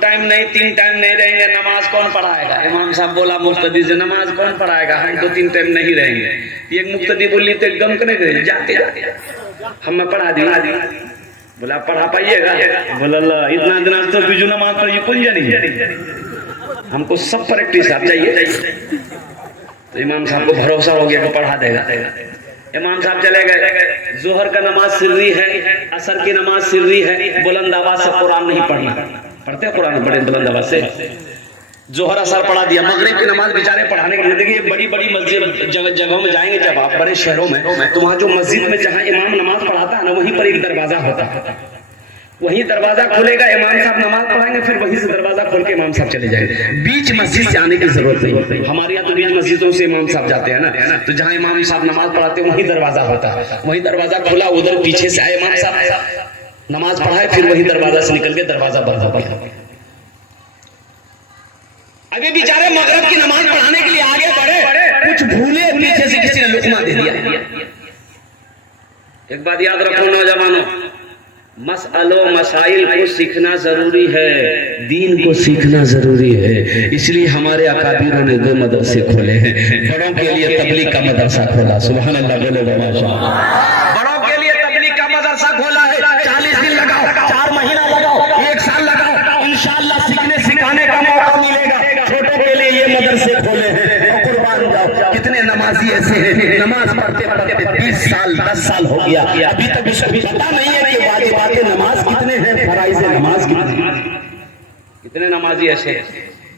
Time नहीं 3 time नहीं रहेंगे, नमाज कौन पढ़ाएगा? इमाम साहब बोला मुफ्तदी से, नमाज कौन पढ़ाएगा, हम 2-3 टाइम नहीं रहेंगे। एक मुफ्तदी बोली तो गम करने दे, जाते हम पढ़ा दी। बोला पढ़ा पाइएगा? बोला इतना दिन तो बिजू नमाज पढ़िए कौन जानी, हमको सब प्रैक्टिस आप चाहिए। तो इमाम साहब को भरोसा हो गया कि पढ़ा देगा। इमाम साहब चले गए। जोहर का नमाज सिर्री है, असर की नमाज सिर्री है, बुलंद आवाज से कुरान नहीं पढ़ना। पढ़ते हैं कुरान बड़े बुलंद आवाज से। जोहर असर पढ़ा दिया, मगरिब की नमाज बेचारे पढ़ाने के लिए। देखिए बड़ी बड़ी मस्जिद जगहों में जाएंगे जब आप, बड़े शहरों में, तो वहाँ जो मस्जिद में जहाँ इमाम नमाज पढ़ाता है ना, वहीं पर एक दरवाजा होता है। वही दरवाजा खोलेगा, इमाम साहब नमाज पढ़ाएंगे, फिर वहीं से दरवाजा खोल के इमाम साहब चले जाएंगे। बीच मस्जिद से आने की जरूरत नहीं। हमारे यहाँ तो बीच मस्जिदों से इमाम साहब जाते हैं ना, तो जहाँ इमाम साहब नमाज पढ़ाते हैं वही दरवाजा होता है। वही दरवाजा खोला, उधर पीछे से आए इमाम साहब नमाज पढ़ाए, फिर वही दरवाजा से निकल के दरवाजा बंद हो गया। अभी बेचारे मगरिब की नमाज पढ़ाने के लिए आगे बढ़े, कुछ भूले, पीछे से किसी ने लुकमा दे दिया। एक बात याद रखो नौजवानों, मसअलों मसाइल को सीखना जरूरी है, दीन को सीखना जरूरी है। इसलिए हमारे अकाबिरों ने 2 मदरसे खोले हैं। बड़ों के लिए तबलीग का मदरसा खोला, सुभान अल्लाह, बोलो माशाअल्लाह। बड़ों के लिए तबलीग का मदरसा खोला है। 40 दिन लगाओ, 4 महीना लगाओ, 1 साल लगाओ, इंशाअल्लाह सीखने सिखाने का मौका मिलेगा। छोटों के लिए ये मदरसे खोले हैं। कुर्बान जाओ, कितने नमाजी ऐसे हैं, नमाज पढ़ते पढ़ते 20 साल 10 साल हो गया, अभी तक इसको पता नहीं है कि वाजिबात नमाज कितने हैं, फराइज नमाज कितने नमाजी ऐसे,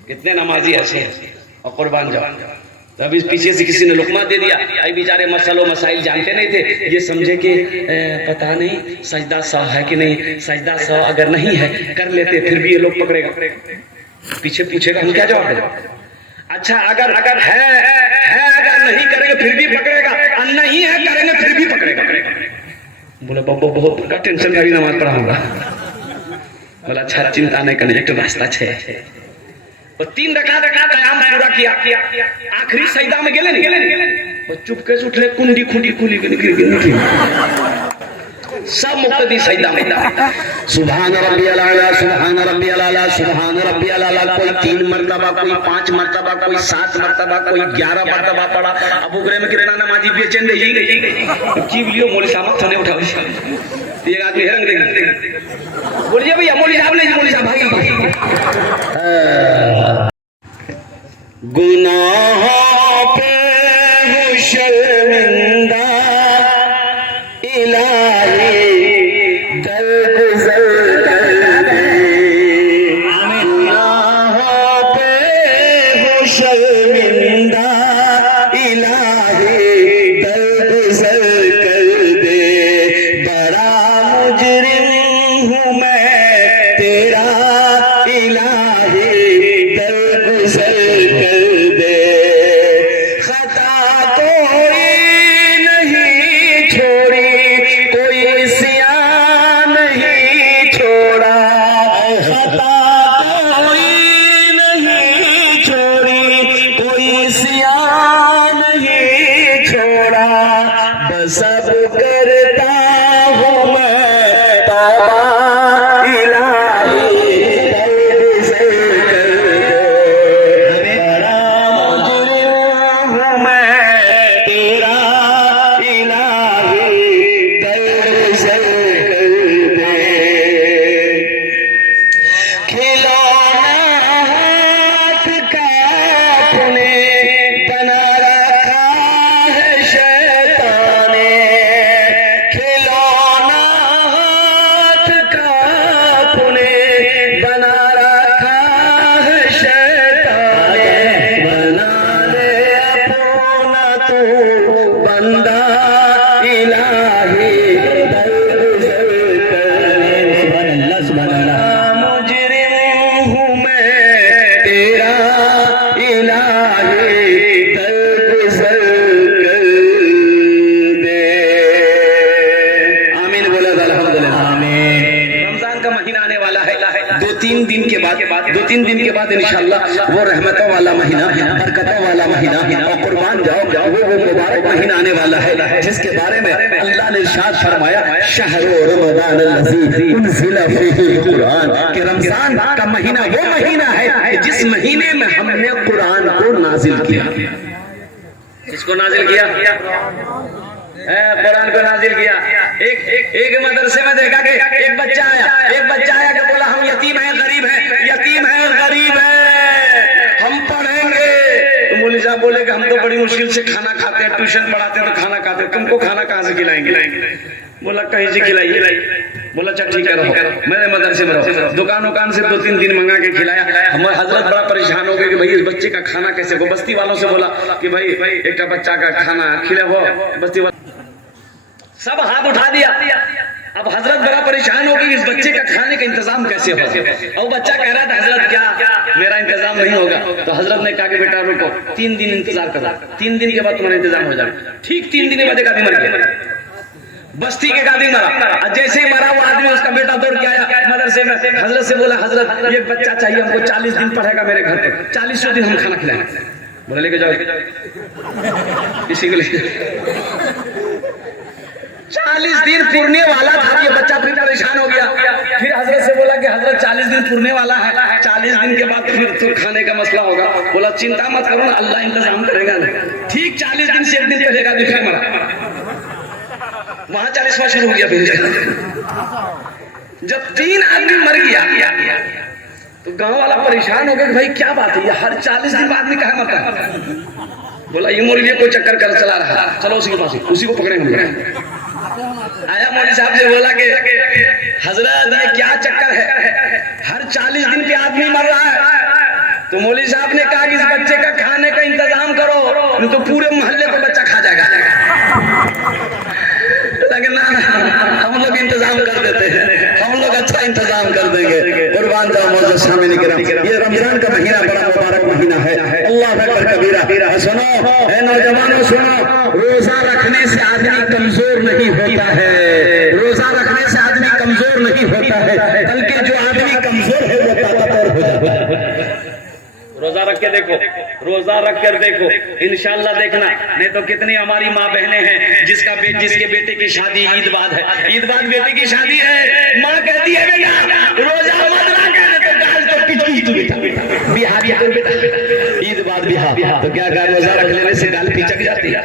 कितने नमाजी ऐसे। और कुर्बान जाओ, तो अभी पीछे से किसी ने लुकमा दे दिया। अभी बेचारे मसलो मसाइल जानते नहीं थे, ये समझे कि पता नहीं सजदा सौ है कि नहीं, सजदा सौ अगर नहीं है कर लेते, फिर भी ये लोग पकड़ेगा, पीछे पूछेगा हम क्या जवाब दें। अच्छा अगर है अगर नहीं करेंगे फिर भी पकड़ेगा, नहीं है करेंगे फिर भी पकड़ेगा। बोले बब्बो बहुत बड़ा टेंशन का भी नमाज पढ़ाऊंगा। बोला अच्छा चिंता नहीं करने, एक तो रास्ता छे। और 3 रकात कयाम पूरा किया, आखिरी सजदा में गेले नहीं, चुपके से उठले, कुंडी खुंडी खुली सब मुक्तदी सजदा में। सुभान रब्बियल आला, सुभान रब्बियल आला, सुभान रब्बियल आला। कोई 3 मरतबा, कोई 5 मरतबा, कोई 7 मरतबा, कोई 11 मरतबा पढ़ा। अब उगरे में कितना नमाजी बेचैन रही गई की लियो मोली साहब थने उठा ये आदमी हैरान देख बोलिए भैया मोली साहब नहीं, मोली साहब भागी गुनाहों पे हूँ शर्मिंदा इलाही सब करता हूँ मैं तौबा इलाही दर्द से कर दे, बड़ा मुजरिम हूँ मैं तेरा इलाही दर्द से कर दे। खिलौना हाथ का अपने बना रखा है शैतान, खिलौना हाथ का अपने बना रखा है शैतान। बना ले अपना तू बंदा इलाही दर्द से कर दे। सुभान अल्लाह, सुभान अल्लाह। मुजरिम हूँ मैं तेरा इलाही दर्द से कर दे। आमीन बोले अल्हम्दुलिल्लाह, आमीन। रमजान का महीना आने वाला है, 2-3 तीन दिन के बाद इंशाअल्लाह वो रहमतों वाला महीना, बरकतों वाला महीना और कुर्बान जाओ वो मुबारक महीना आने वाला है जिसके बारे में अल्लाह ने इरशाद फरमाया शहरो रमजान अल्लज़ी उनज़िला फ़ीहिल कुरान, कि रमजान का महीना वो महीना है जिस महीने में हमने कुरान को नाजिल किया। इसको नाजिल किया, कुरान को नाजिल किया। एक मदरसे में देखा कि एक बच्चा आया कि बोला हम यतीम है गरीब है, हम पढ़ेंगे। तो मौलवी साहब बोले कि हम तो बड़ी मुश्किल से खाना खाते हैं, ट्यूशन पढ़ाते हैं तो खाना खाते हैं, तुमको खाना कहाँ से खिलाएंगे? बोला कहीं से खिलाइए। बोला चल ठीक है रहो, मेरे मदरसे में रहो। दुकान से 2-3 दिन मंगा के खिलाया। हमारे हजरत बड़ा परेशान हो गए कि भाई इस बच्चे का खाना कैसे। वो बस्ती वालों से बोला कि भाई एक बच्चा का खाना खिला वो बस्ती वाले सब हाथ उठा दिया। अब हजरत बड़ा परेशान हो गई इस बच्चे का खाने का इंतजाम कैसे होगा। और बच्चा कह रहा था हजरत क्या मेरा इंतजाम नहीं होगा। तो हजरत ने कहा कि बेटा रुको 3 दिन इंतजार करो, 3 दिन के बाद तुम्हारा इंतजाम हो जाएगा। ठीक 3 दिन के बाद एक आदमी मर गया, बस्ती के आदमी मरा। जैसे ही मरा वो आदमी उसका बेटा दौड़ के आया मदरसे में, हजरत से बोला हजरत ये बच्चा चाहिए हमको, 40 दिन पढ़ेगा मेरे घर पे, 40 दिन हम खाना खिलाएंगे। बोला लेके जाओ किसी को लेके। 40 दिन पूरने वाला था ये बच्चा, फिर परेशान हो गया। फिर हजरत से बोला कि हजरत 40 दिन पूरने वाला है, 40 दिन के बाद फिर तो खाने का मसला होगा। बोला चिंता मत करो ना, अल्लाह इंतजाम करेगा। ठीक 40 दिन से एक दिन पहले का फिर मरा, वहां 40वां शुरू हो गया। फिर जब 3 आदमी मर गया तो गांव वाला परेशान हो गया कि भाई क्या बात है, ये हर 40 दिन आदमी कहाँ मरता है। बोला ये मौलवी कोई चक्कर कर चला रहा, चलो उसी के पास उसी को पकड़ेंगे। आया मौलवी साहब से बोला कि हजरत ये क्या चक्कर है, हर 40 दिन पे आदमी मर रहा है। तो मौलवी साहब ने कहा कि इस बच्चे का खाने का इंतजाम करो, नहीं तो पूरे मोहल्ले को बच्चा खा जाएगा। लेकिन ना हम लोग इंतजाम कर देते हैं, हम लोग अच्छा इंतजाम कर देंगे। कुर्बान जाओ मौजूद सामने किराम, ये रमजान का महीना बड़ा मुबारक महीना है। अल्लाह अकबर कबीरा। सुनो ए नौजवानों सुनो, रोजा रखने से आदमी कमजोर नहीं होता है, रोजा रखने से आदमी कमजोर नहीं होता है, बल्कि जो आदमी कमजोर है वो ताकतवर हो जाता है। रोजा रख के देखो, रोजा रख कर देखो, इंशाल्लाह देखना। नहीं तो कितनी हमारी माँ बहनें हैं जिसके बेटे की शादी ईद बाद है, ईद बाद बेटे की शादी है, माँ कहती है बेटा रोजा मत रख, तो गाल तो पिचकी बेटा बिहार बेटा ईद बाद बिहार। तो क्या रोजा रख लेने से गाल पिचक जाती है?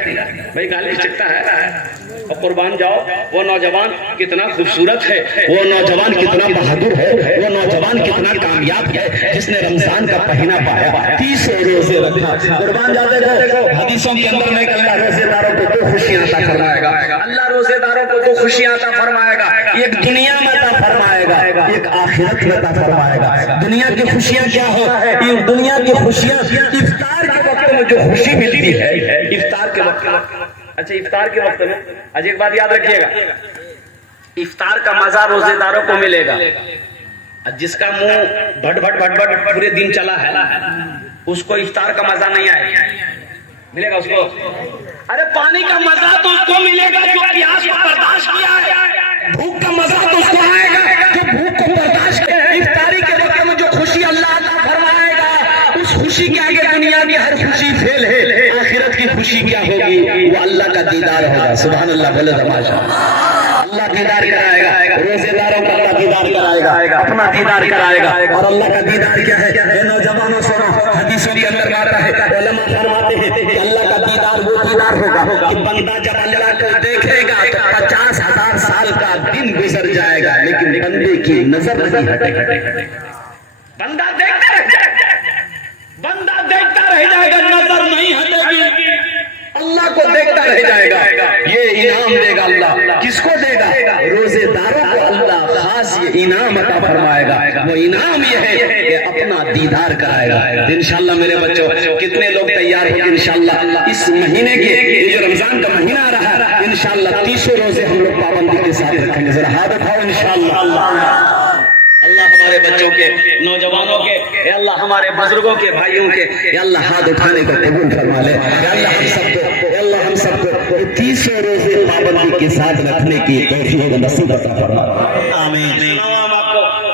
भाई गाल पिचकता है। और कुर्बान जाओ वो नौजवान कितना खूबसूरत है, वो नौजवान कितना बहादुर है, वो नौजवान कितना कामयाब है जिसने रमजान का महीना पाया, 30 रोजे रखा। कुर्बान जाते देखो हदीसों के अंदर में अल्लाह रोजेदारों को 2 खुशियां अता फरमाएगा, अल्लाह रोजेदारों को 2 खुशियां अता फरमाएगा, एक दुनिया में अता फरमाएगा, एक आखिरत में अता फरमाएगा। दुनिया की खुशियां क्या है? ये दुनिया की खुशियां इफ्तार के वक्त में जो खुशी मिलती है, इफ्तार के वक्त। अच्छा इफ्तार के वक्त में आज एक बात याद रखिएगा, इफ्तार का मजा रोजेदारों को मिलेगा। जिसका मुंह भट भट भट भट पूरे दिन चला है उसको इफ्तार का मजा नहीं आएगा, मिलेगा उसको। अरे पानी का मजा तो उसको मिलेगा जो प्यास को बर्दाश्त किया है, भूख का मजा तो उसको आएगा जो भूख को बर्दाश्त किया है। इफ्तारी के वक्त में जो खुशी अल्लाह फरमाएगा, उस खुशी के आगे दुनिया की हर खुशी फेल है। आखिरत की खुशी क्या होगी? वो अल्लाह का दीदार होगा। सुभान अल्लाह बोले तमाशा, अल्लाह दीदार कराएगा, रोजेदारों का अल्लाह दीदार कराएगा, अपना दीदार कराएगा। और अल्लाह का दीदार क्या है? नौजवानों सुनो, हदीसों के अंदर आता है, उलमा फरमाते हैं कि अल्लाह का दीदार वो दीदार होगा कि बंदा जब अल्लाह को देखेगा तो 50,000 साल का दिन गुजर जाएगा, लेकिन बंदे की नजर नहीं हटेगी। बंदा देखता रह जाएगा, बंदा देखता रह जाएगा, नजर नहीं हटेगी, अल्लाह को देखता रह जाएगा। ये इनाम देगा अल्लाह, किसको देगा? रोजेदारों को अल्लाह खास ये इनाम अता फरमाएगा। वो इनाम ये है कि अपना दीदार कराएगा। इंशाअल्लाह मेरे बच्चों, कितने लोग तैयार हो इंशाअल्लाह इस महीने के, ये जो रमजान का महीना आ रहा है, इंशाअल्लाह 30 रोजे हम लोग पाबंदी के साथ रखेंगे। जरा हाथ उठाओ इंशाअल्लाह। अल्लाह हमारे बच्चों के, नौजवानों के, अल्लाह हमारे बुजुर्गों के, भाइयों के, अल्लाह हाथ उठाने को कबूल फरमा ले। अल्लाह हम सबको 30 रोजे पाबंदी के साथ रखने की तौफीक नसीब अता फरमा। आमीन।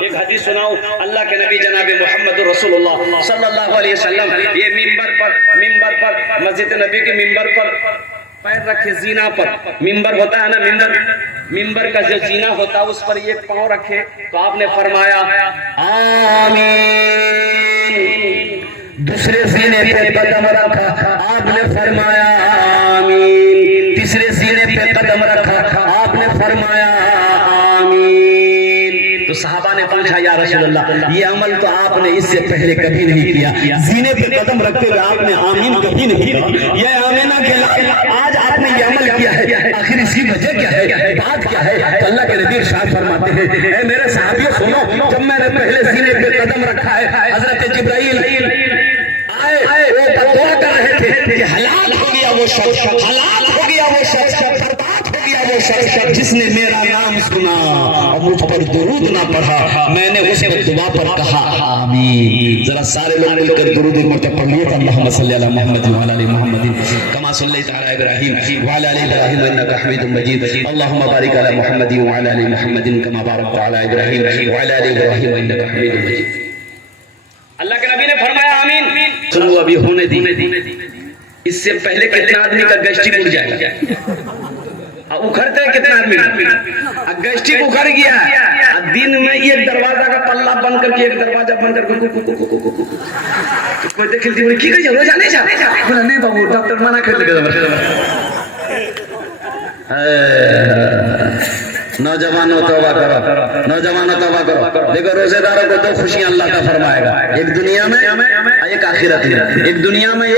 एक हदीस सुनाऊं, अल्लाह के नबी नबी जनाब मोहम्मद रसूलुल्लाह सल्लल्लाहु अलैहि वसल्लम ये मिंबर पर मस्जिद नबी के मिंबर पर पैर रखे, जीना पर, मिंबर होता है ना, मिंबर का जो जीना होता है उस पर एक पांव रखे तो आपने फरमाया आमीन। दूसरे जीने पे कदम रखा, आपने फरमाया आमीन। तीसरे जीने पे कदम रखा, आपने फरमाया आमीन। तो सहाबा ने पूछा या रसूलल्लाह ये अमल तो आपने इससे पहले कभी नहीं किया, जीने पे कदम रखते हुए आपने आमीन कभी नहीं किया, ये आमीना कहला, आज आपने ये अमल किया है, आखिर इसकी वजह क्या है, बात क्या है? तो अल्लाह के नबी इरशाद फरमाते हैं, ऐ मेरे सहाबियों सुनो, जब मैंने पहले सीने पे कदम रखा है, हजरत जिब्राइल आए, वो दुआ कर रहे थे कि हलाक हो गया वो शख्स, हलाक हो गया वो शख्स, बर्बाद हो गया वो शख्स जिसने मेरा नाम सुना और मुझ पर दुरूद ना पढ़ा। मैंने उस दुआ पर कहा आमीन। जरा सारे लोग मिलकर दुरूद मरतब पढ़ लिए, अल्लाहुम्मा सल्ली अला मुहम्मद व अला आलि मुहम्मद कमा सल्लैता अला इब्राहीम व अला आलि इब्राहीम इन्नका हमीदुम मजीद। अल्लाहुम्मा बारिक अला मुहम्मद व अला आलि मुहम्मद कमा बारकता अला इब्राहीम व अला आलि इब्राहीम इन्नका हमीदुम मजीद। अल्लाह के नबी ने फरमाया आमीन। चलो अभी होने दी, इससे पहले कितना आदमी का गैस्ट्रिक उड़ जाएगा, उखड़ते कितना आदमी, गैस्ट्रिक उखड़ गया, दिन में एक दरवाजा का पल्ला बंद करके, एक दरवाजा बंद करके कोई देख बोले की कही रोजा नहीं जा, बोला नहीं बाबू डॉक्टर मना कर देगा। नौजवानों तौबा करो, नौजवानों तौबा करो। देखो रोजेदारों को दो खुशियां अल्लाह का फरमाएगा, एक दुनिया में एक आखिरत में। एक दुनिया में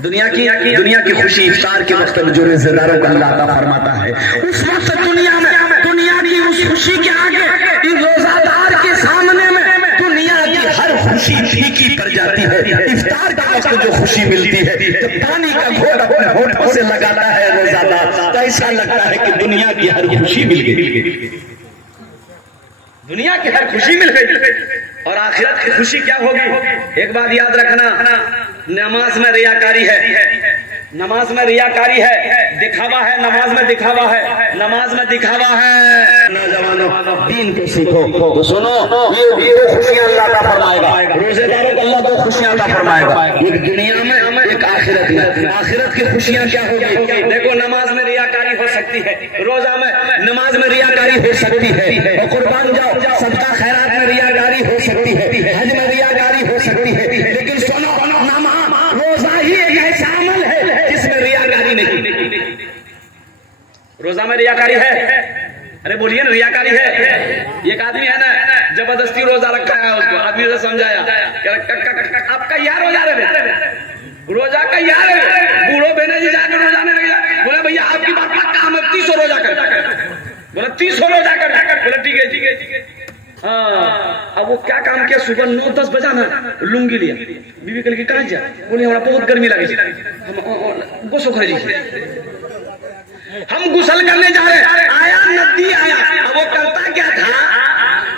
दुनिया की खुशी इफ्तार के वक्त में जो रोजेदारों को अल्लाह का फरमाता है, उस वक्त दुनिया की उस खुशी के आगे रोजादार के सामने में दुनिया की हर खुशी फीकी पड़ जाती है। इफ्तार के वक्त जो खुशी मिलती है, जब पानी का घोट अपने होठों से लगाता है रोजादार, तो ऐसा लगता है कि दुनिया की हर खुशी मिल गई, दुनिया की हर खुशी मिल गई। और आखिरत की खुशी क्या होगी? एक बात याद रखना, नमाज में रियाकारी है, नमाज में रियाकारी है, दिखावा है, नमाज में दिखावा है, नमाज में दिखावा है। नौजवानों दीन को सीखो, तो सुनो ये दो खुशियां अल्लाह का फरमाएगा, रोजेदारों को अल्लाह दो खुशियां अल्लाह फरमाएगा, एक दुनिया में एक आखिरत में। आखिरत की खुशियां क्या होगी? देखो नमाज में रियाकारी हो सकती है, रोजा में नमाज में रियाकारी हो सकती है, और कुर्बान जाओ सदका खैरात में रियाकारी हो सकती है, हज में रियाकारी हो सकती है, लेकिन सुनो रोजा ही एक ऐसा अमल है जिसमें रियाकारी नहीं। रोजा में रियाकारी है, अरे बोलिए ना रियाकारी है। एक आदमी है ना जबरदस्ती रोजा रखा है, उसको आदमी से समझाया आपका यार रोजा रहे, रोजा का यार है, बूढ़ो बहने जी जाकर रोजा नहीं लगे, बोले भैया आपकी बात पक्का, हम 300 रोजा कर, बोला 300 रोजा कर, बोला ठीक है। हाँ, अब वो क्या काम किया, सुबह 9-10 बजा ना लुंगी लिया, बीवी कल की कहा जा, बोले हमारा बहुत गर्मी लगी, हम गुस्सा कर हम गुसल करने जा रहे, आया नदी आया। अब वो करता क्या था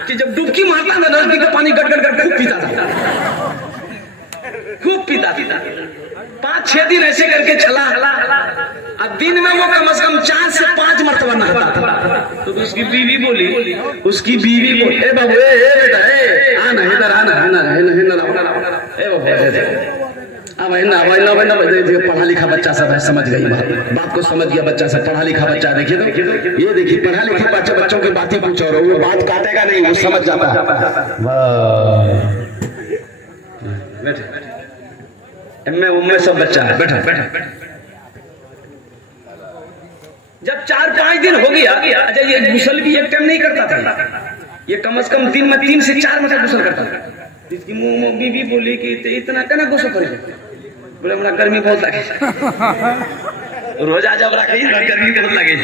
कि जब डुबकी मारता ना नदी का पानी गट खूब पीता था, खूब पीता था। 5-6 दिन ऐसे करके चला, अब दिन में वो कम से कम 4 से 5 मरतबा नहाता था। तो उसकी बीवी बोली, ए बाबू ए आना इधर, अब पढ़ा लिखा बच्चा सब है, समझ गई बात को, समझ गया बच्चा सब, पढ़ा लिखा बच्चा। देखिए तो ये देखिए पढ़ा लिखा बच्चा, बच्चों की बातें कुछ और, वो बात काटेगा नहीं, वो समझ जाता है। उम्मे सब बच्चा है, बैठा। जब 4-5 दिन हो गया, अच्छा ये गुसल भी एक टाइम नहीं करता था, ये कम से कम दिन में 3 से 4 मिनट गुसल करता था। इसकी मुंह बीवी बोली कि इतना कहना गुस्सा करे, बोले हमारा गर्मी बहुत लगे, रोजा जब रखे गर्मी बहुत लगे।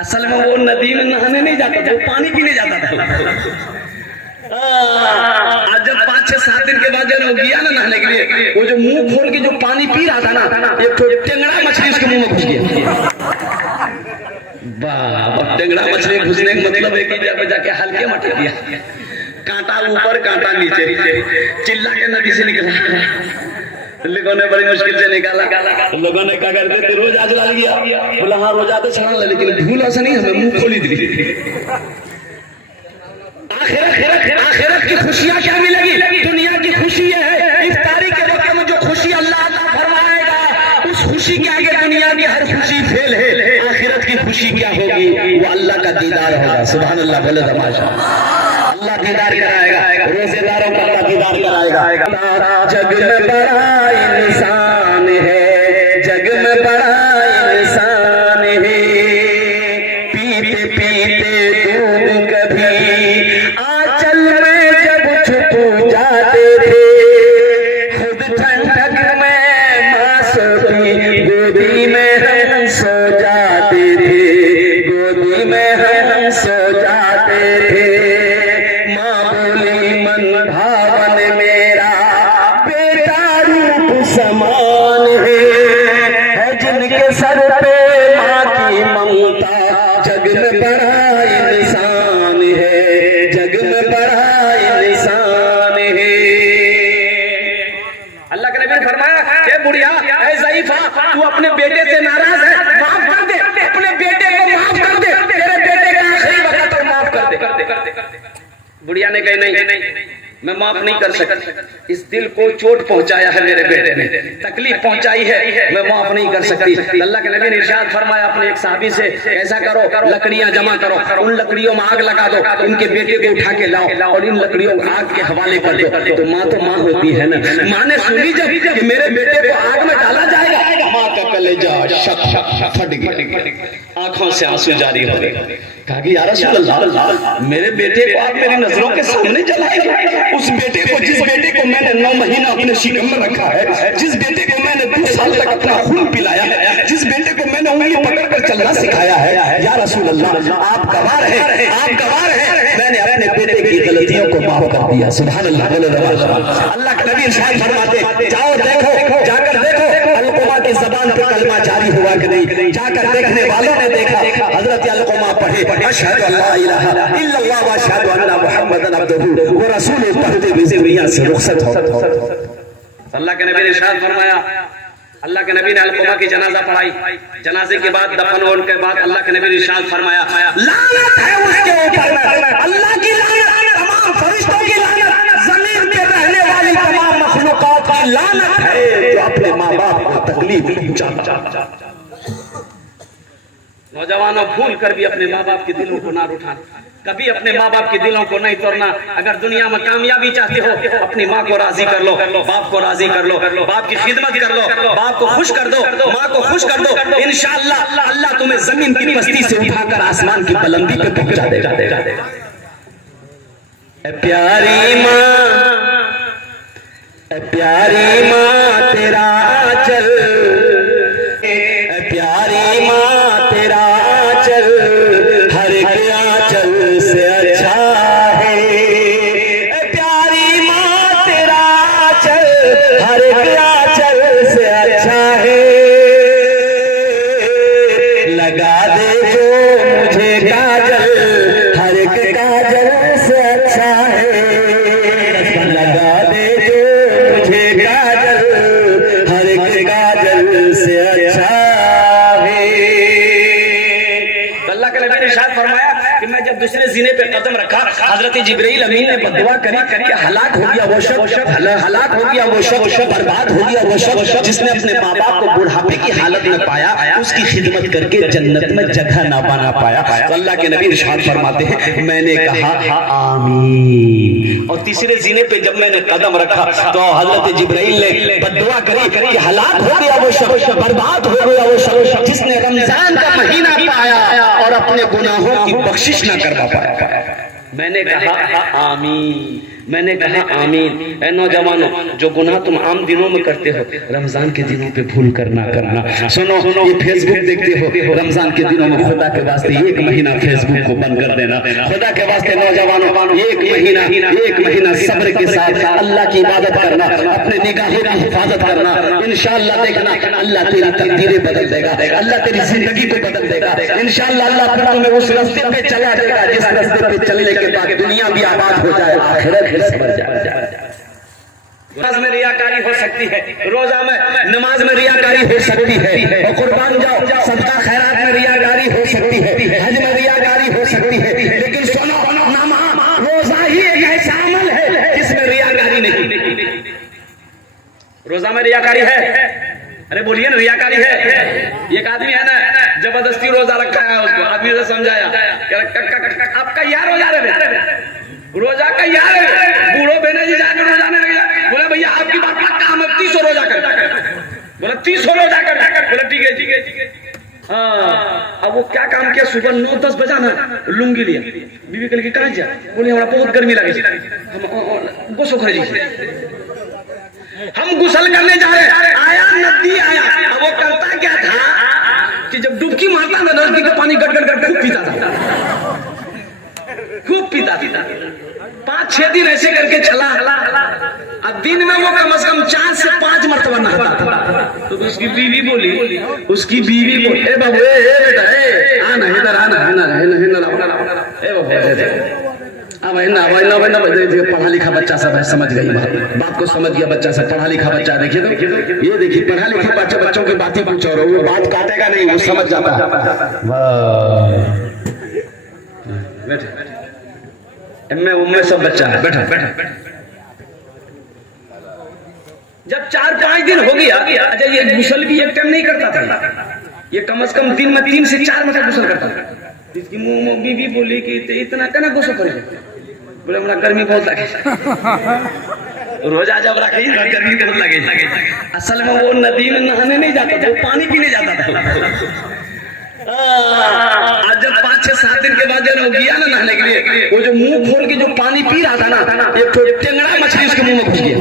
असल में वो नदी में नहाने नहीं जाता था, वो पानी पीने जाता था। आज जब 5-6-7 दिन के बाद जब गया ना नहाने के लिए, वो जो मुंह खोल के जो पानी पी रहा था ना, एक टेंगड़ा मछली उसके मुंह में घुस गया। वाह, टेंगड़ा मछली घुसने का मतलब है कि जब जाके हल्के मटे दिया, कांटा ऊपर कांटा नीचे, चिल्ला के नदी से निकला। लोगों ने बड़ी मुश्किल से निकाला। लोगों ने क्या करते थे, रोजा जला लिया, बोला हाँ रोजा तो चला, लेकिन भूल ऐसा नहीं, हमें मुंह खोली दी। आखिरत की खुशियां क्या मिलेगी? दुनिया की खुशी ये है, इफ्तारी के वक्त में जो खुशी अल्लाह अता फरमाएगा उस खुशी के आगे दुनिया की हर खुशी फेल है। आखिरत की खुशी क्या होगी? वो अल्लाह का दीदार होगा। सुभान अल्लाह, बोले तमाशा। अल्लाह दीदार कराएगा, रोजेदारों का अल्लाह दीदार कराएगा। जग में बड़ा इंसान है, जग में बड़ा इंसान है, पीते पीते दूध कभी आंचल में जब छुप जाते थे, खुद ठंडक में मां सोती, गोदी में हम सो जाते थे, गोदी में हम सो जाते थे। मां बोली मन भावन मेरा बेटा रूप समान है जिनके सर पे मां की ममता, जग में बड़ा इंसान है, जग में बड़ा इंसान है। अल्लाह के नबी ने फरमाया, ए बुढ़िया, ए ज़ईफा, तू अपने बेटे से नाराज है, माफ कर दे, अपने बेटे को माफ कर दे, तेरे बेटे का आखिरी वक्त है, माफ कर दे। बुढ़िया ने कही नहीं, मैं माफ नहीं कर सकती, इस दिल को चोट पहुंचाया है मेरे बेटे ने, तकलीफ पहुंचाई है, मैं माफ नहीं कर सकती। अल्लाह के नबी ने इरशाद फरमाया अपने एक साहबी से, ऐसा करो, लकड़ियां जमा करो, उन लकड़ियों में आग लगा दो, उनके बेटे को उठा के लाओ और इन लकड़ियों को आग के हवाले कर दो। तो माँ तो माँ होती है ना, माँ ने सुनी जब कि मेरे बेटे को आग में डाला जाएगा, माँ का कलेजा शक फट गया, आंखों से आंसू जारी हो गए। कहा कि या रसूल अल्लाह, मेरे बेटे को आप मेरी नजरों के सामने जलाएंगे, उस बेटे को, जिस बेटे को मैंने 9 महीना अपने शिकम में रखा है, जिस बेटे को मैंने 2 साल तक अपना खून पिलाया है, जिस बेटे को मैंने उंगली पकड़कर चलना सिखाया है, या रसूल अल्लाह आप गवाह हैं, आप गवाह हैं, मैंने अपने बेटे की गलतियों को माफ कर दिया। सुभान अल्लाह, बोले अल्लाह के नबी इरशाद फरमाते, जाओ देखो, जाकर देखो अलकुमा की जबान पे कलमा जारी हुआ कि नहीं। जाकर देखने वालों ने देखा, हजरत अलकुमा पढ़े, अशहदु अल्ला इलाहा इल्लल्लाह व अशहदु अन्ना मुहम्मदन अब्दुहु व रसूलुहु, पढ़ते हुए दुनिया से रुखसत हो। अल्लाह के नबी ने इरशाद फरमाया, अल्लाह के नबी ने अलकुमा की जनाजा पढ़ाई, जनाजे के बाद दफन होने के बाद अल्लाह के नबी ने इरशाद फरमाया, लानत है उसके ऊपर, अल्लाह की लानत, तमाम फरिश्तों की लानत, जमीन पे रहने वाली तमाम मखलूकात की लानत है जो अपने माँ बाप को तकलीफ पहुंचाता। नौजवानों, भूल कर भी अपने माँ बाप के दिलों को ना उठाना, कभी अपने माँ बाप के दिलों को नहीं तोड़ना। अगर दुनिया में कामयाबी चाहते हो, अपनी माँ को राजी कर लो, बाप को राजी कर लो, बाप की खिदमत कर लो, बाप को खुश कर दो, माँ को खुश कर दो, इंशाअल्लाह अल्लाह तुम्हें जमीन की पस्ती से उठाकर आसमान की बुलंदी पे पहुंचा देगा। प्यारी माँ तेरा आंचल, प्यारी माँ तेरा आंचल हर एक आंचल से अच्छा है, प्यारी माँ तेरा आंचल हर एक आंचल से अच्छा है, लगा दे जो मुझे काजल हर एक काजल से अच्छा है, लगा दे जो मुझे काजल हर एक काजल से अच्छा है। अल्लाह के नबी ने इरशाद फरमाया कि मैं जब दूसरे जीने पे कदम रखा, हजरत जिब्रील अमीन ने बददुआ करी कि हलाक हो गया वो शख्स, हलाक हो गया वो शख्स, बर्बाद हो गया वो शख्स जिसने अपने माँ बाप को बुढ़ापे की हालत में पाया, उसकी खिदमत करके जन्नत में जगह ना बना पाया। तो अल्लाह के नबी इरशाद फरमाते हैं, मैंने कहा आमीन, और तीसरे जीने पे जब मैंने कदम रखा तो हजरत जिब्रील ने बददुआ करी कि हलाक हो गया वो शख्स, बर्बाद हो गया वो शख्स जिसने रमजान का महीना पाया और अपने गुनाहों की बख्शिश ना करवा पाया। मैंने कहा आमीन, मैंने कहा आमीन। ऐ नौजवानों, जो गुनाह तुम आम दिनों में करते हो, रमजान के दिनों पे भूल करना करना। सुनो, ये फेसबुक देखते हो, रमजान के दिनों में खुदा के वास्ते 1 महीना फेसबुक को बंद कर देना। खुदा के वास्ते नौजवानों, 1 महीना सब्र के साथ अल्लाह की इबादत करना, अपने निगाहों की हिफाजत करना। इंशाअल्लाह देखना, अल्लाह तेरी तकदीरें बदल देगा, अल्लाह तेरी जिंदगी को बदल देगा। इंशाअल्लाह अल्लाह फिर तुम्हें उस रास्ते पे चला देगा जिस रास्ते पे चलने के बाद दुनिया भी आबाद हो जाए, आखिरत समझ जाए। नमाज में रियाकारी हो सकती है, रोजा में नमाज में रियाकारी हो सकती है, और कुर्बान जाओ सदका खैरात में रियाकारी हो सकती है, हज में रियाकारी हो सकती है, लेकिन सुनो, नमाज रोजा रोजा में रियाकारी है? अरे बोलिए ना, रियाकारी है? एक आदमी है ना, जबरदस्ती रोजा रखा है, उसको आदमी से समझाया, आपका यार रोजा रे, रोजा का यार है, बूढ़ो बहने जी जाके रोजा नहीं लग जाए। बोले भैया आपकी बात पक्का, हम 300 रोजा कर, बोला 300 रोजा कर, बोला ठीक है ठीक है ठीक है। हाँ, अब वो क्या काम किया, सुबह 9-10 बजा ना लुंगी लिया, बीवी कल की कहाँ जा, बोले हमारा बहुत गर्मी लगे, हम गोसो खरीदी, हम गुसल करने जा रहे, आया नदी आया। अब वो करता क्या था कि जब डुबकी मारता ना, नदी का पानी गट गट गट खूब पीता था, खूब पीता था। 5-6 दिन ऐसे करके चला। अब दिन में वो कम से कम 4 से 5 मरतबा नहाता था। तो उसकी बीवी बोली, ए बाबू, ए बेटा, आना इधर, आना पढ़ा लिखा बच्चा सब है, समझ गई बात को, समझ गया बच्चा सब, पढ़ा लिखा बच्चा। देखिए तो ये देखिए, पढ़ा लिखा बच्चा, बच्चों की बातें कुछ और, वो बात काटेगा नहीं, वो समझ जाता है। उम्मे सब बच्चा है, बैठा। जब 4-5 दिन हो गया, अच्छा ये गुसल भी एक टाइम नहीं करता था, ये कम से कम दिन में 3 से 4 मतलब गुसल करता था। इसकी मुंह बीवी बोली कि इतना कहना गुसल करे, बोले हमारा गर्मी बहुत लगे, रोजा जब रखे गर्मी बहुत लगे। असल में वो नदी में नहाने नहीं जाता था, वो पानी पीने जाता था। आज जब 5-6-7 दिन के बाद जब गया ना नहाने के लिए, वो जो मुंह खोल के जो पानी पी रहा था ना, एक टेंगड़ा मछली उसके मुंह में घुस गया।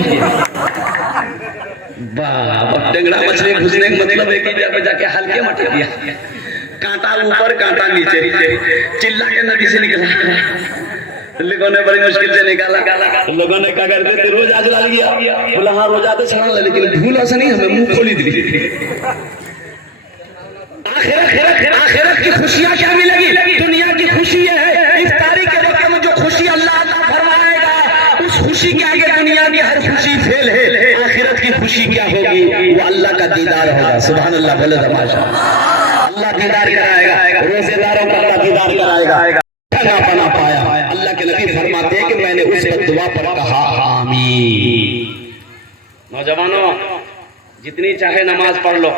टेंगड़ा मछली घुसने का मतलब है कि जाके हल्के मटे दिया, कांटा ऊपर कांटा नीचे, चिल्ला के नदी से निकला। लोगों ने बड़ी मुश्किल से निकाला। लोगों ने क्या करते थे, रोजा जला लिया, बोला हाँ रोजा तो छड़ा, लेकिन भूल ऐसा नहीं, हमें मुंह खोली दी। आखिरत की खुशियां क्या मिलेगी? दुनिया की खुशी है, इफ्तारी के वक्त में जो खुशी अल्लाह फरमाएगा, उस खुशी के आगे दुनिया की हर खुशी फेल है। आखिरत की खुशी क्या होगी? वो अल्लाह का दीदार होगा। सुभान अल्लाह, बोले तमाशा, अल्लाह दीदार कराएगा, रोजेदारों का अल्लाह दीदार कराएगा। ना बना पाया, अल्लाह के नबी फरमाते हैं कि मैंने उस दुआ पर कहा आमीन। नौजवानों, जितनी चाहे नमाज पढ़ लो,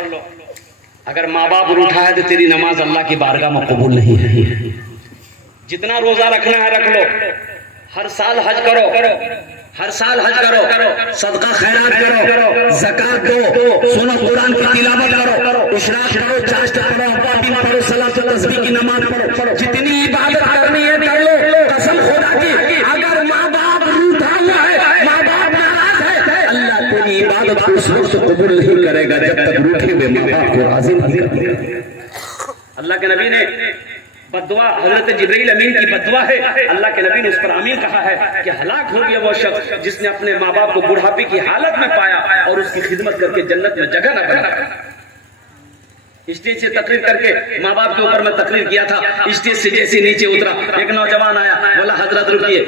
अगर माँ बाप रूठा है तो तेरी नमाज अल्लाह की बारगाह में कबूल नहीं है। जितना रोजा रखना है रख लो, हर साल हज करो, सदका खैरात करो, ज़कात दो, सुनो कुरान की तिलावत करो, इशराक करो, चाश्त पढ़ो, पाबीन पढ़ो, सलात तस्बीह की नमाज पढ़ो, जितनी इबादत करनी है कर लो। कसम खुदा की, अगर माँ बाप रूठा हुआ है, माँ बाप नाराज है, अल्लाह तेरी इबादत को उस वक्त कबूल नहीं करेगा जब तक रूठे हुए माँ बाप को राजी नहीं करेगा। अल्लाह के नबी ने बद्दुआ, हजरत जिब्रील अमीन की बद्दुआ है, अल्लाह के नबी ने उस पर आमीन कहा है कि हलाक हो गया वो शख्स जिसने अपने माँ बाप को बुढ़ापे की हालत में पाया और उसकी खिदमत करके जन्नत में जगह न बना। स्टेज से तकरीर करके माँ बाप के ऊपर मैं तकरीर किया था, स्टेज से जैसे नीचे उतरा, एक नौजवान आया, बोला हजरत रुकिए,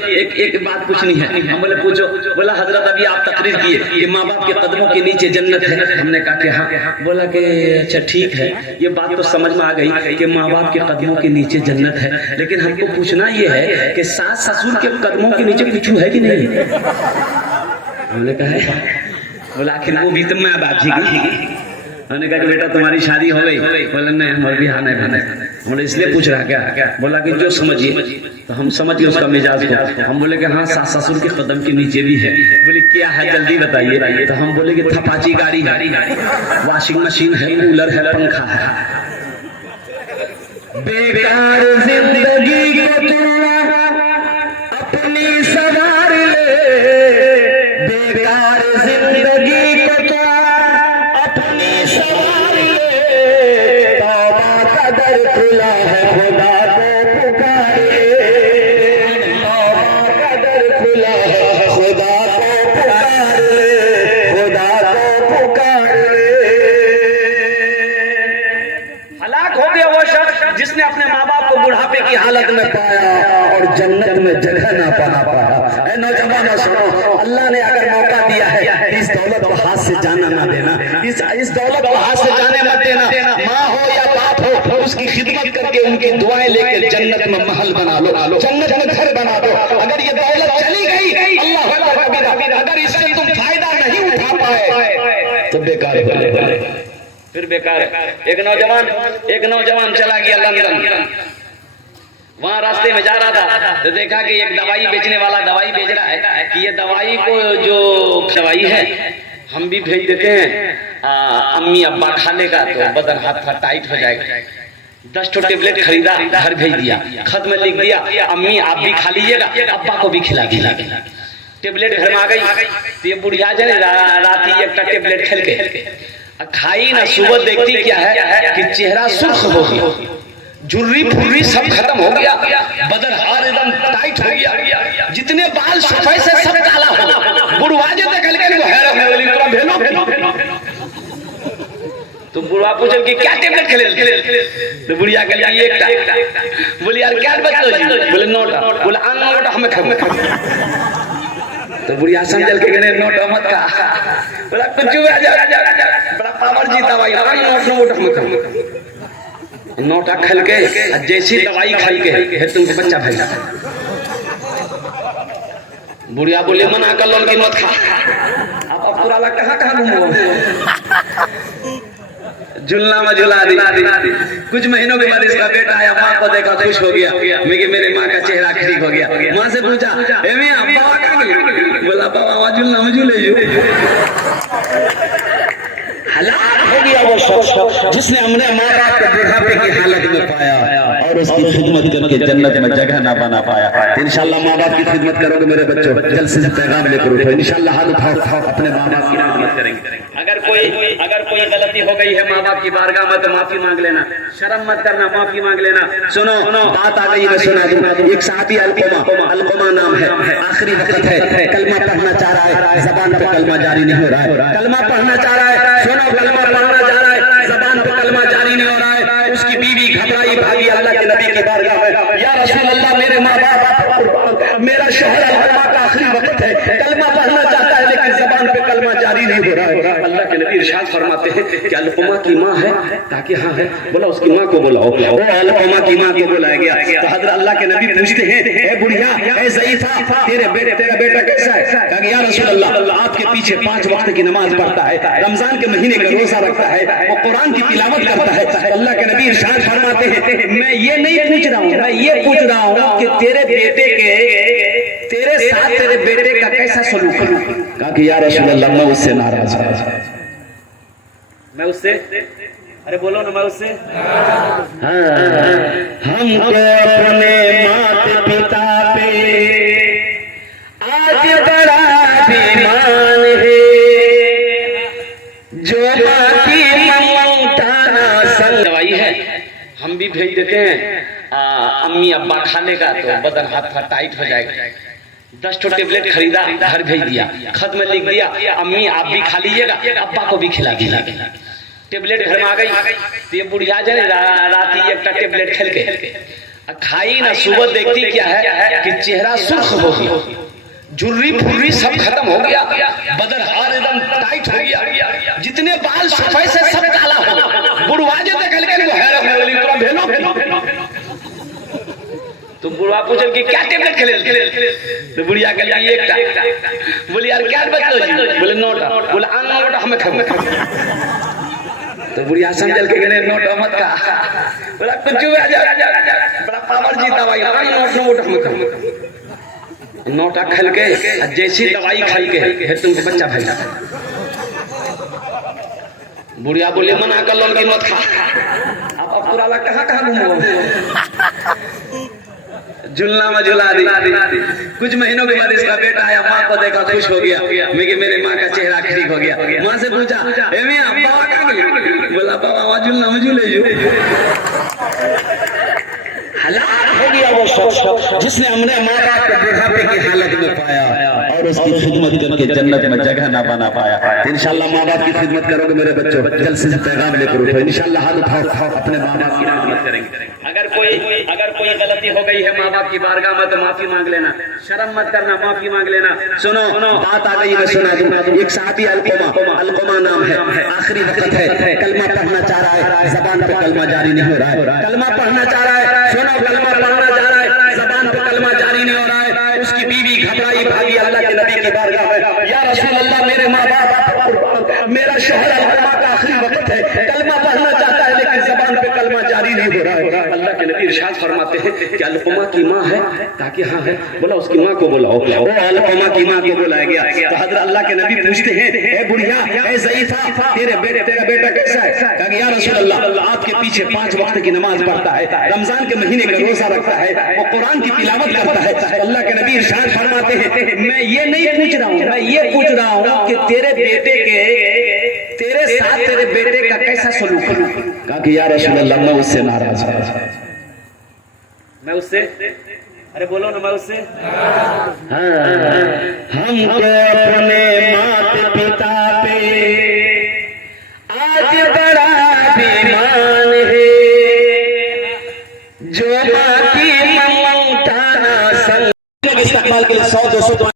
एक बात पूछनी है। हम बोले पूछो। बोला हजरत अभी आप तकरीर किए कि माँ बाप के कदमों के नीचे जन्नत है। हमने कहा कि हाँ। बोला कि अच्छा ठीक है, ये बात तो समझ में आ गई कि माँ बाप के कदमों के नीचे जन्नत है, लेकिन हमको पूछना ये है कि सास ससुर के कदमों के नीचे कुछ है कि नहीं? हमने कहा बोला आखिर वो भी तो माँ बाप जी। हमने कहा कि बेटा तुम्हारी शादी हो गई? बोला नहीं, हमारे भी हाँ नहीं बने। हमने इसलिए पूछ रहा क्या? बोला कि जो समझिए। तो हम समझ गए उसका मिजाज को। हम बोले कि हाँ सास ससुर के कदम के नीचे भी है। बोले क्या है जल्दी बताइए। तो हम बोले कि थपाची गाड़ी है, वॉशिंग मशीन है, कूलर है, पंखा है। बेकार जिंदगी को अपनी सवार ले, बेकार जिंदगी को सवार ले, तौबा का दर खुला है, खुदा को पुकारे, तौबा का दर खुला है, खुदा को पुकारे, खुदा को पुकारे। हलाक हो गया वो शख्स जिसने अपने माँ बाप को बुढ़ापे की हालत में पाया और जन्नत में जगह ना पा पाया। नौजवानों सुनो, अल्लाह ने अगर मौका दिया है, इस दौलत को हाथ से जाना ना देना, इस दौलत को हाथ से जाने मत देना। माँ हो या बाप हो, उसकी खिदमत करके उनकी दुआएं लेकर जन्नत में महल बना लो, जन्नत में घर बना दो। अगर ये दौलत चली गई, अल्लाह अगर इससे तुम फायदा नहीं उठा पाए बेकार हो गए, फिर बेकार। एक नौजवान चला गया लंदन। वहाँ रास्ते में जा रहा था तो देखा कि एक दवाई बेचने वाला दवाई बेच रहा है कि ये दवाई को जो दवाई है हम भी भेज देते हैं, अम्मी अब्बा खा लेगा तो बदन हाथ टाइट हो जाएगा। 10 टेबलेट खरीदा, घर भेज दिया, खत में लिख दिया अम्मी आप भी खा लीजिएगा, अब्बा को भी खिला दीजिएगा। टेबलेट घर में आ गई तो ये बुढ़िया जने रात ही एक टेबलेट खेल के खाई ना, सुबह देखती क्या है कि चेहरा सुर्ख हो गया, झुर्री फुर्री सब खत्म हो गया, बदन हार एकदम टाइट हो गया, जितने बाल सफेद से सब काला हो गया। बुढ़वा जो देखल के वो हैरान हो गई, तोरा भेलो तो बुढ़वा पूछल कि क्या टेबलेट खेले तो बुढ़िया के लिए एकटा। बोली यार क्या बच्चो जी? बोले नोटा। बोले आन नोटा हमें खा। तो बुढ़िया समझल के गने नोटा मत खा। बोला कुछ आ जा बड़ा पावर जी दवाई नोट हमें खा। नोटा खल के जैसी दवाई खाई के तुमको बच्चा भेजा। बुढ़िया बोले मना कर लोन की मत खा। अब पूरा कहाँ घूमो झुलना में झुला दी। कुछ महीनों के बाद इसका बेटा आया, माँ को देखा खुश हो गया, मेरे माँ का चेहरा ठीक हो गया। माँ से पूछा बोला बाबा वहाँ झुलना में झूले हलाक हो गया वो शख्स जिसने हमने माँ बाप को बुढ़ापे की हालत में पाया और उसकी खिदमत करके जन्नत में जगह ना बना पाया। इंशाल्लाह माँ बाप की खिदमत करोगे मेरे बच्चों, जल्द से पैगाम लेकर उठो, इंशाल्लाह हाथ उठाओ अपने माँ बाप की खिदमत करेंगे। अगर कोई गलती हो गई है माँ बाप की बारगाह में तो माफी मांग लेना, शर्म मत करना, माफी मांग लेना। सुनो बात आ गई, मैं सुना दूं। एक साहबी अलकुमा नाम है, आखिरी वक्त है, कलमा पढ़ना चाह रहा है, जबान पे कलमा जारी नहीं हो रहा है, कलमा पढ़ना चाह रहा है, सुनो कलमा पढ़ना चाह रहा है, जबान पे कलमा जारी नहीं हो रहा है। उसकी बीवी घबराई, भागी अल्लाह के नबी की बारगाह में, या रसूल अल्लाह मेरे माँ बाप, मेरा शोहर अलकुमा का आखिरी वक्त है, कलमा पढ़ना चाहता है लेकिन जबान पे कलमा जारी नहीं हो रहा है। अल्लाह के नबी इरशाद फरमाते हैं कि अलकुमा की माँ है, ताकि हाँ है, बोला उसकी माँ को बुलाओ। अलकुमा की माँ को बुलाया गया तो हज़रत अल्लाह के नबी पूछते हैं, ए बुढ़िया, ए ज़ईफ़ा, तेरा बेटा कैसा है? कहा या रसूल अल्लाह आपके पीछे 5 वक्त की नमाज पढ़ता है, रमजान के महीने का रोजा रखता है, वो कुरान की तिलावत करता है। अल्लाह के नबी इरशाद फरमाते हैं मैं ये नहीं पूछ रहा हूँ, मैं ये पूछ रहा हूँ कि तेरे साथ तेरे बेटे का कैसा सलूक है? कहा कि या रसूल अल्लाह मैं उससे नाराज हूँ, मैं उससे, अरे बोलो ना, मैं उससे हमको अपने माता पिता पे आज बड़ा अभिमान है, जो बाकी ममता संग दवाई है हम भी भेज देते हैं, अम्मी अब्बा खा लेगा तो बदन हाथ टाइट हो जाएगा। 10 टेबलेट खरीदा, घर भेज दिया, खत में लिख दिया अम्मी आप भी खा लीजिएगा, अब्बा को भी खिला दीजिएगा। टेबलेट घर में आ गई तो ये बुढ़िया जने रात ही एक टेबलेट खेल के खाई ना, सुबह देखती क्या है कि चेहरा सुर्ख हो गया, झुर्री फुर्री सब खत्म हो गया, बदन हार एकदम टाइट हो गया, जितने बाल सफेद से सब काला हो गया। बुढ़वा जो देखल के वो हैरान हो गई, तोरा भेलो तो बुढ़वा पूछल कि क्या टेबलेट खेले तो बुढ़िया के लिए एकटा। बोली यार क्या बच्चो जी? बोले नोटा। बोले आन नोटा हमें खा। तो बुढ़िया समझल के गने नोटा मत खा। बोला कुछ आ जा बड़ा पावर जी दवाई नोट हमें खा। नोटा खल के जैसी दवाई खाई के तुमको बच्चा भेजा। बुढ़िया बोले मना कर लोन की मत खा। अब पूरा कहाँ घूमो झुलना में झुला दी। कुछ महीनों के बाद इसका बेटा आया, माँ को देखा खुश हो गया, मेरे माँ का चेहरा ठीक हो गया। माँ से पूछा बोला बाबा वहाँ झुलना में झूले हलाक हो गया वो शख्स जिसने हमने माँ बाप को बुढ़ापे की हालत में पाया और उसकी खिदमत करके जन्नत में जगह ना बना पाया। इंशाल्लाह माँ बाप की खिदमत करोगे मेरे बच्चों, जल्द से पैगाम लेकर उठो, इंशाल्लाह हाथ उठाओ अपने माँ बाप की खिदमत करेंगे। अगर कोई गलती हो गई है माँ बाप की बारगाह में तो माफी मांग लेना, शर्म मत करना, माफी मांग लेना। सुनो बात आ गई, मैं सुना दूं। एक साहबी अलकुमा नाम है, आखिरी वक्त है, कलमा पढ़ना चाह रहा है, जबान पे कलमा जारी नहीं हो रहा है, कलमा पढ़ना चाह रहा है, सुनो कलमा पढ़ना चाह रहा है, जबान पे कलमा जारी नहीं हो रहा है। उसकी बीवी घबराई, भागी अल्लाह के नबी की बारगाह में, या रसूल अल्लाह मेरे माँ बाप, मेरा शोहर अलकमा का आखिरी वक्त है, कलमा पढ़ना चाहता है लेकिन जबान पे कलमा जारी नहीं हो रहा है। अल्लाह के नबी इरशाद फरमाते हैं कि अलकमा की माँ है, ताकि हाँ है, बोला उसकी माँ को बुलाओ। वो अलकमा की माँ को बुलाया गया। तो हजरत अल्लाह के नबी पूछते हैं, ए बुढ़िया, ए ज़ईफ़ा, तेरा बेटा कैसा है? कहा कि या रसूल अल्लाह, आपके पीछे 5 वक्त की नमाज पढ़ता है, रमजान के महीने का रोजा रखता है, वो कुरान की तिलावत करता है। अल्लाह के नबी इरशाद फरमाते हैं, मैं ये नहीं पूछ रहा हूँ, मैं ये पूछ रहा हूँ कि तेरे साथ तेरे बेटे का कैसा सलूक है? कहा कि या रसूल अल्लाह, मैं उससे नाराज हूं, मैं उससे, अरे बोलो ना, मैं उससे, हमको अपने